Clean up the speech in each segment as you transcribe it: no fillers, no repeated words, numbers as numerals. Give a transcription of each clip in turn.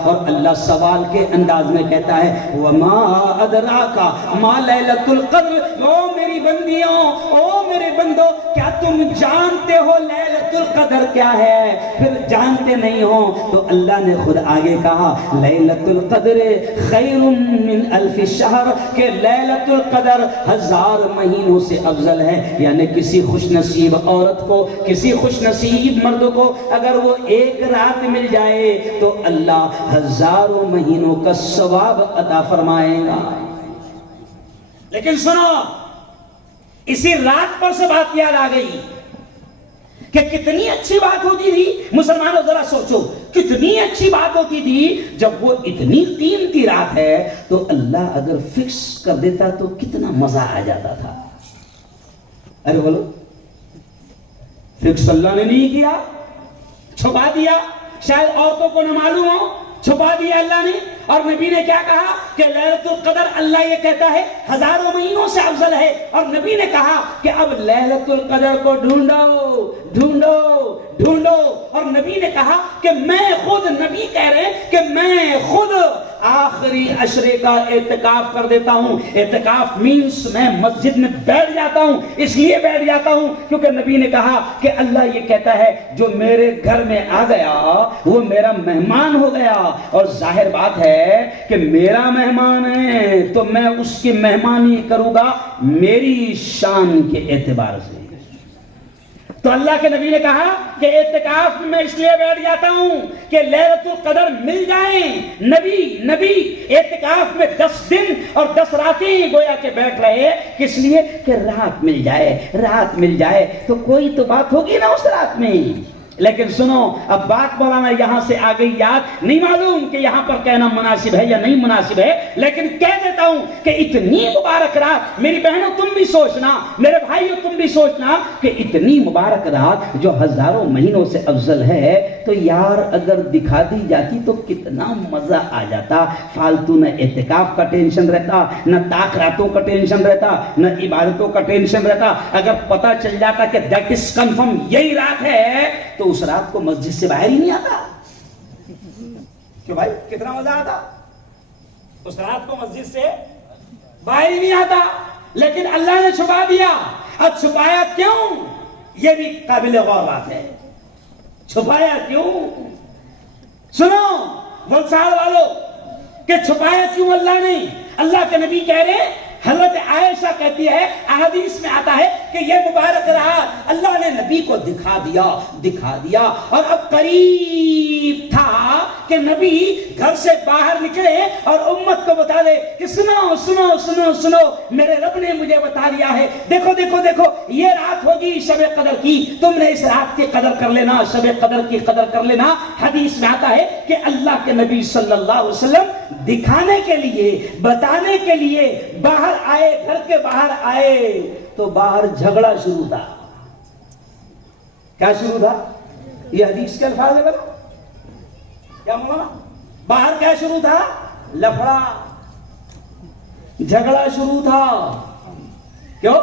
اور اللہ سوال کے انداز میں کہتا ہے وما ادراک ما لیلۃ القدر، او میری بندیوں، او میرے بندو، کیا تم جانتے ہو لیلۃ القدر کیا ہے؟ پھر جانتے نہیں ہو تو اللہ نے خود آگے کہا لیلۃ القدر خیر من الف شہر، کہ لیلۃ القدر 1000 مہینوں سے افضل ہے۔ یعنی کسی خوش نصیب عورت کو، کسی خوش نصیب مرد کو اگر وہ ایک رات مل جائے تو اللہ 1000 مہینوں کا ثواب عطا فرمائے گا۔ لیکن سنو، اسی رات پر سے بات یاد آ گئی کہ کتنی اچھی بات ہوتی تھی۔ مسلمانوں ذرا سوچو، کتنی اچھی بات ہوتی تھی جب وہ اتنی قیمتی رات ہے تو اللہ اگر فکس کر دیتا تو کتنا مزہ آ جاتا تھا۔ ارے بولو، فکس اللہ نے نہیں کیا، چھپا دیا، شاید عورتوں کو نہ معلوم ہو، چھپا دیا اللہ نے۔ اور نبی نے کیا کہا کہ لیلۃ القدر اللہ یہ کہتا ہے 1000 مہینوں سے افضل ہے، اور نبی نے کہا کہ اب لیلۃ القدر کو ڈھونڈو ڈھونڈو ڈھونڈو، اور نبی نے کہا کہ میں خود، نبی کہہ رہے کہ میں خود آخری عشرے کا اعتکاف کر دیتا ہوں۔ اعتکاف مینس میں مسجد میں بیٹھ جاتا ہوں، اس لیے بیٹھ جاتا ہوں کیونکہ نبی نے کہا کہ اللہ یہ کہتا ہے جو میرے گھر میں آ گیا وہ میرا مہمان ہو گیا، اور ظاہر بات ہے کہ میرا مہمان ہے تو میں اس کی مہمانی کروں گا میری شان کے اعتبار سے۔ تو اللہ کے نبی نے کہا کہ اعتکاف میں اس لیے بیٹھ جاتا ہوں کہ لیلۃ القدر مل جائیں۔ نبی اعتکاف میں 10 دن اور 10 راتیں گویا کہ بیٹھ رہے، کس لیے کہ رات مل جائے، رات مل جائے تو کوئی تو بات ہوگی نا اس رات میں۔ لیکن سنو، اب بات مولانا یہاں سے آ گئی یاد، نہیں معلوم کہ یہاں پر کہنا مناسب ہے یا نہیں مناسب ہے، لیکن کہہ دیتا ہوں کہ اتنی مبارک رات، میری بہنوں تم بھی سوچنا، میرے بھائیوں تم بھی سوچنا کہ اتنی مبارک رات جو 1000 مہینوں سے افضل ہے تو یار اگر دکھا دی جاتی تو کتنا مزہ آ جاتا۔ فالتو نہ اعتکاف کا ٹینشن رہتا، نہ تاخراتوں کا ٹینشن رہتا، نہ عبادتوں کا ٹینشن رہتا۔ اگر پتہ چل جاتا کہ دیٹ از کنفرم یہی رات ہے تو اس رات کو مسجد سے باہر ہی نہیں آتا۔ کیوں بھائی، کتنا مزہ آتا اس رات کو مسجد سے باہر ہی نہیں آتا، لیکن اللہ نے چھپا دیا۔ اب چھپایا کیوں، یہ بھی قابل غور بات ہے۔ چھپایا کیوں؟ سنو بلسار والو کہ چھپایا کیوں اللہ نے؟ اللہ کے نبی کہہ رہے، حضرت عائشہ کہتی ہے، احادیث میں آتا ہے کہ یہ مبارک رات اللہ نے نبی کو دکھا دیا، اور اب قریب تھا کہ نبی گھر سے باہر نکلے اور امت کو بتا دے کہ سنو سنو سنو سنو، میرے رب نے مجھے بتا دیا ہے، دیکھو دیکھو دیکھو یہ رات ہوگی شب قدر کی، تم نے اس رات کی قدر کر لینا، شب قدر کی قدر کر لینا۔ حدیث میں آتا ہے کہ اللہ کے نبی صلی اللہ علیہ وسلم دکھانے کے لیے، بتانے کے لیے باہر آئے، گھر کے باہر آئے تو باہر جھگڑا شروع تھا۔ کیا شروع تھا؟ یہ حدیث کے الفاظ ہے، بولو کیا مولانا؟ باہر کیا شروع تھا؟ لفڑا، جھگڑا شروع تھا۔ کیوں؟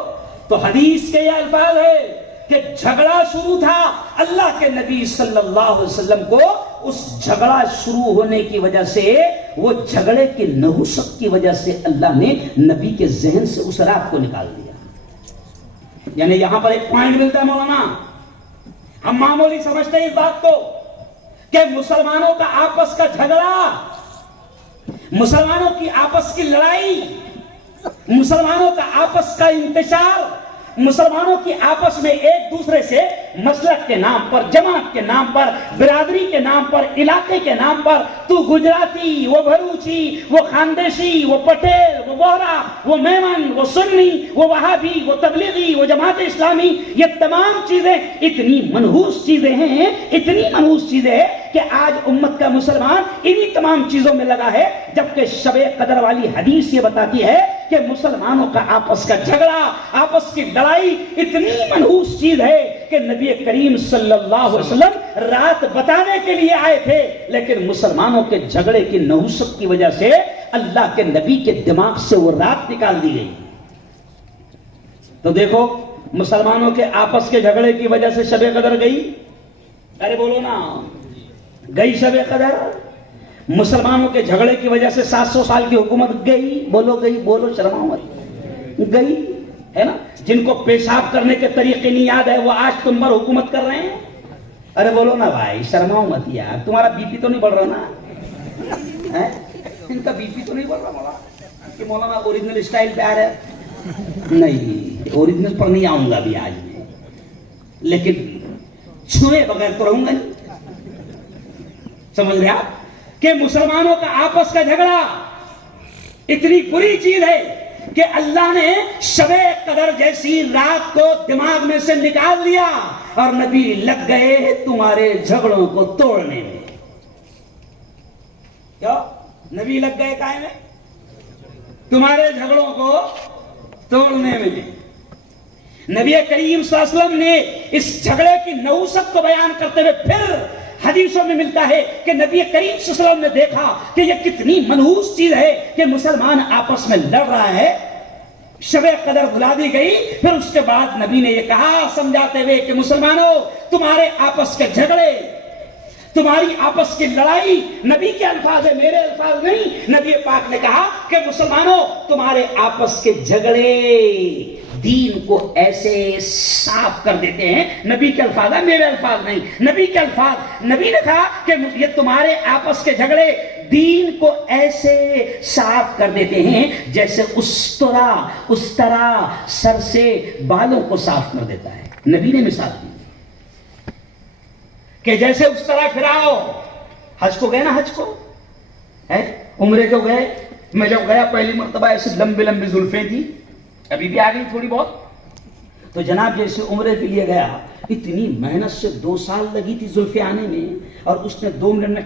تو حدیث کے یہ الفاظ ہے کہ جھگڑا شروع تھا۔ اللہ کے نبی صلی اللہ علیہ وسلم کو اس جھگڑا شروع ہونے کی وجہ سے، وہ جھگڑے کی نحوست کی وجہ سے اللہ نے نبی کے ذہن سے اس رات کو نکال دیا۔ یعنی یہاں پر ایک پوائنٹ ملتا ہے مولانا، ہم معمولی سمجھتے ہیں اس بات کو کہ مسلمانوں کا آپس کا جھگڑا، مسلمانوں کی آپس کی لڑائی، مسلمانوں کا آپس کا انتشار، مسلمانوں کی آپس میں ایک دوسرے سے مسلک کے نام پر، جماعت کے نام پر، برادری کے نام پر، علاقے کے نام پر، تو گجراتی، وہ بھروچی، وہ خاندیشی، وہ پٹیل، وہ بوہرا، وہ میمن، وہ سنی، وہ وہابی، وہ تبلیغی، وہ جماعت اسلامی، یہ تمام چیزیں اتنی منحوس چیزیں ہیں، اتنی منحوس چیزیں ہیں کہ آج امت کا مسلمان انہی تمام چیزوں میں لگا ہے، جبکہ شب قدر والی حدیث یہ بتاتی ہے کہ مسلمانوں کا آپس کا جھگڑا، آپس کی لڑائی اتنی منحوس چیز ہے کہ نبی کریم صلی اللہ علیہ وسلم رات بتانے کے لیے آئے تھے، لیکن مسلمانوں کے جھگڑے کی نحوست کی وجہ سے اللہ کے نبی کے دماغ سے وہ رات نکال دی گئی۔ تو دیکھو مسلمانوں کے آپس کے جھگڑے کی وجہ سے شب قدر گئی، ارے بولو نا، گئی شب قدر۔ مسلمانوں کے جھگڑے کی وجہ سے 700 سال کی حکومت گئی، بولو شرماؤ مت، گئی ہے نا. جن کو پیشاب کرنے کے طریقے نہیں یاد ہے وہ آج تم پر حکومت کر رہے ہیں. ارے بولو نا بھائی، شرماؤ مت یار. تمہارا بی پی تو نہیں بڑھ رہا نا؟ ان کا بی پی تو نہیں بڑھ رہا مولانا کہ مولانا اوریجنل اسٹائل پہ آ رہے؟ نہیں، اوریجنل پر نہیں آؤں گا ابھی آج میں، لیکن چھوئے بغیر تو رہوں گا نہیں. سمجھ رہے آپ کہ مسلمانوں کا آپس کا جھگڑا اتنی بری چیز ہے کہ اللہ نے شب قدر جیسی رات کو دماغ میں سے نکال دیا اور نبی لگ گئے تمہارے جھگڑوں کو توڑنے میں. کیا نبی لگ گئے کائے میں؟ تمہارے جھگڑوں کو توڑنے میں. نبی کریم صلی اللہ علیہ وسلم نے اس جھگڑے کی نحوست کو بیان کرتے ہوئے پھر حدیثوں میں ملتا ہے کہ نبی کریم صلی اللہ علیہ وسلم نے دیکھا کہ یہ کتنی منحوس چیز ہے کہ مسلمان آپس میں لڑ رہا ہے. شب قدر بلا دی گئی. پھر اس کے بعد نبی نے یہ کہا سمجھاتے ہوئے کہ مسلمانوں، تمہارے آپس کے جھگڑے، تمہاری آپس کی لڑائی، نبی کے الفاظ ہے، میرے الفاظ نہیں. نبی پاک نے کہا کہ مسلمانوں، تمہارے آپس کے جھگڑے دین کو ایسے صاف کر دیتے ہیں. نبی کے الفاظ ہے، میرے الفاظ نہیں. نبی کے الفاظ. نبی نے کہا کہ یہ تمہارے آپس کے جھگڑے دین کو ایسے صاف کر دیتے ہیں جیسے استرا سر سے بالوں کو صاف کر دیتا ہے. نبی نے مثال دی کہ جیسے اس طرح پھراؤ. حج کو گئے نا، حج کو عمرے کو گئے. میں جب گیا پہلی مرتبہ ایسے لمبی لمبی زلفیں تھی، ابھی بھی آ گئی تھوڑی بہت. تو جناب جیسے عمرے کے لیے گیا، اتنی محنت سے 2 سال لگی تھی زلفیں آنے میں، اور اس نے 2 منٹ میں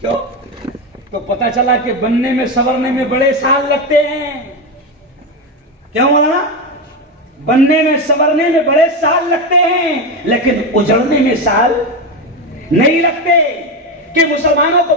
کیوں؟ تو پتا چلا کہ بننے میں سنورنے میں بڑے سال لگتے ہیں. کیوں مولانا؟ بننے میں سنورنے میں بڑے سال لگتے ہیں، لیکن اجڑنے میں سال نہیں لگتے. کہ مسلمانوں کو